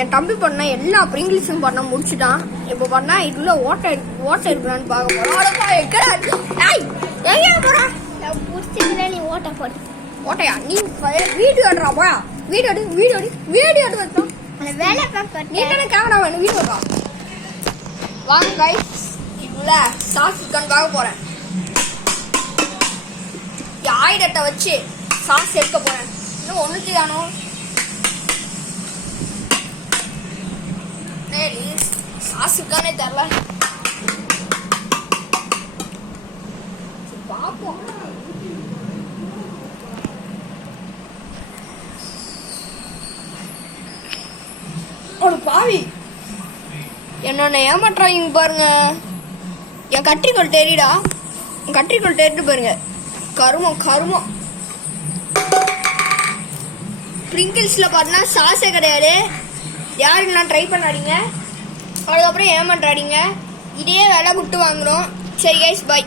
என் தம்பி பண்ண எல்லா பிரிங்கிள்ஸும் பண்ண முடிச்சுட்டான். இப்போ பண்ணா இதுல ஓட்டை இருக்குறான்னு பார்க்க போறோம். நீ ஓட்ட போடு. ஓட்டையா நீ வீடியோ எடுறா போயா. வீடியோ எடு வச்சோம். வேலை பார்க்க நீ தானே கேமரா வேணும். வீடியோ இருக்கா வாங்க கைஸ். இதுல சாஸ் இருக்கான்னு பார்க்க போறேன். ஆயிரத்தை வச்சு சாஸ் சேர்க்க போறேன். இன்னும் ஒண்ணுத்தி காணும். சரி சாஸ் இருக்கானே தெரியல. பாப்போம். ஒரு பாவி என்னென்ன ஏமாற்றாங்க பாருங்க. என் கத்திரிக்கோள் தெரியுடா. என் கத்திரிக்கோள் தெரிட்டு பாருங்க. கருமம் ஸ்ப்ரிங்கிள்ஸ்ல பார்த்தா சாஸே கிடையாது. யாருக்கெல்லாம் ட்ரை பண்ணாதீங்க. அதுக்கப்புறம் ஏமாற்றாதீங்க. இதே வேலை விட்டு வாங்குறோம். சரி கைஸ் பாய்.